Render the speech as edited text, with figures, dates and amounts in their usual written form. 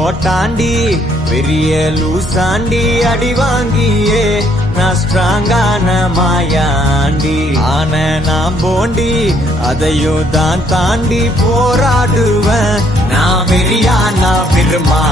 போட்டாண்டி பெரிய லூசாண்டி அடி வாங்கியே நான் ஸ்ட்ராங்கான மாயாண்டி ஆன நான் போண்டி அதையும் தான் தாண்டி போராடுவேன் நான் வெறியா நான் பெருமா